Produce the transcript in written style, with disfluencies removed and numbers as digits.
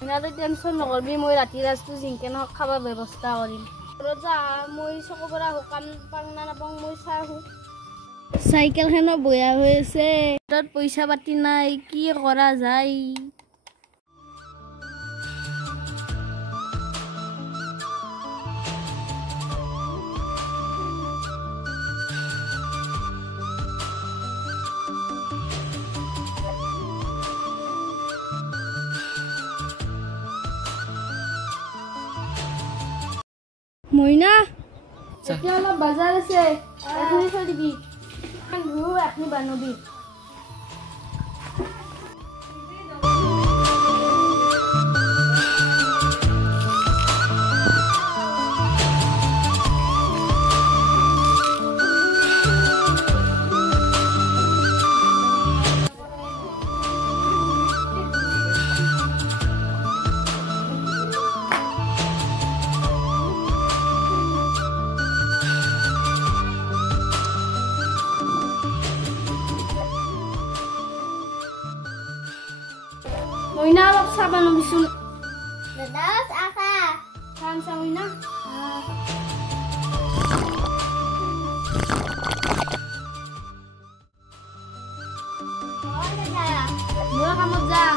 মইনাটো tension নকৰবি মই ৰাতি ৰাজটো জিংকে নহওক খাবৰ ব্যৱস্থা কৰিম ঘৰত যা মই চকুৰ পৰা শুকান পাং না নাপাওঁ মই চাই আহোঁ চাইকেলখনো বেয়া হৈ আছে হাতত পইচা পাতি নাই কি কৰা যায় মইনা এতিয়া অলপ বাজাৰ আছে এখিনি থৈ দিবি ঘূৰো এখিনি বানবি মইনা অলপ চাহ বানবিচোন দাদা চাহ খা খাম চাহ মইনা মই কামত যাম